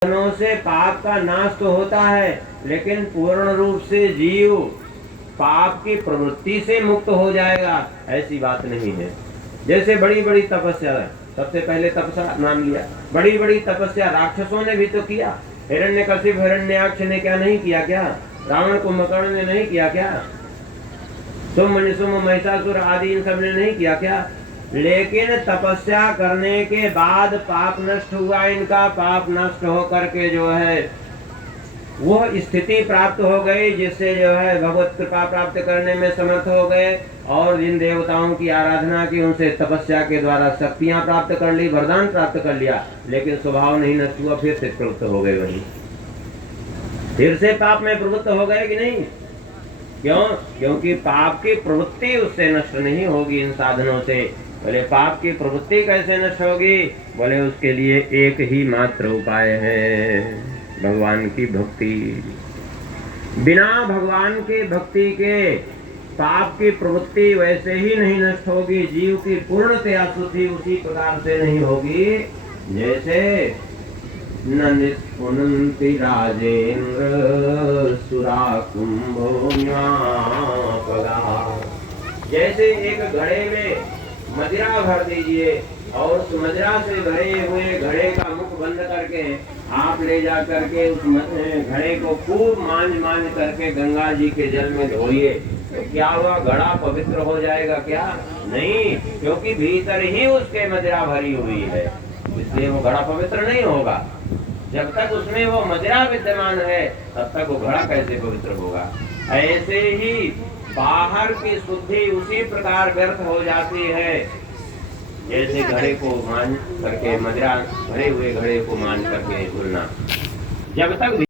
साधनों से पाप का नाश तो होता है, लेकिन पूर्ण रूप से जीव पाप की प्रवृत्ति से मुक्त हो जाएगा ऐसी बात नहीं है। जैसे बड़ी बड़ी तपस्या, सबसे पहले तपस्या नाम लिया, बड़ी बड़ी तपस्या राक्षसों ने भी तो किया। हिरण्यकशिप हिरण्याक्ष ने क्या नहीं किया? क्या रावण कुंभकर्ण ने नहीं किया? क्या शुंभ निशुंभ महिषासुर आदि इन सब ने नहीं किया? क्या? लेकिन तपस्या करने के बाद पाप नष्ट हुआ, इनका पाप नष्ट हो करके जो है वो स्थिति प्राप्त हो गई, जिससे जो है भगवत कृपा प्राप्त करने में समर्थ हो गए और जिन देवताओं की आराधना की उनसे तपस्या के द्वारा शक्तियां प्राप्त कर ली, वरदान प्राप्त कर लिया, लेकिन स्वभाव नहीं नष्ट हुआ, फिर से प्रवृत्त हो गए, वहीं फिर से पाप में प्रवृत्त हो गए कि नहीं? क्यों? क्योंकि पाप की प्रवृत्ति उससे नष्ट नहीं होगी इन साधनों से। बोले पाप की प्रवृत्ति कैसे नष्ट होगी? बोले उसके लिए एक ही मात्र उपाय है, भगवान की भक्ति। बिना भगवान की भक्ति के पाप की प्रवृत्ति वैसे ही नहीं नष्ट होगी, जीव की पूर्णतया शुद्धि उसी प्रकार से नहीं होगी जैसे न निष्पुनन्ति राजेन्द्र सुरा कुंभोन्यापगा। जैसे एक घड़े में मदिरा भर दीजिए और उस मदिरा से भरे हुए घड़े का मुख बंद करके आप ले जा करके उस घड़े को खूब मांझ करके गंगा जी के जल में धोइए, तो क्या हुआ? घड़ा पवित्र हो जाएगा? क्या नहीं, क्योंकि भीतर ही उसके मदिरा भरी हुई है, इसलिए वो घड़ा पवित्र नहीं होगा। जब तक उसमें वो मदिरा विद्यमान है तब तक वो घड़ा कैसे पवित्र होगा? ऐसे ही बाहर की शुद्धि उसी प्रकार व्यर्थ हो जाती है जैसे घड़े को मान करके, मदिरा भरे हुए घड़े को मान करके भूलना। जब तक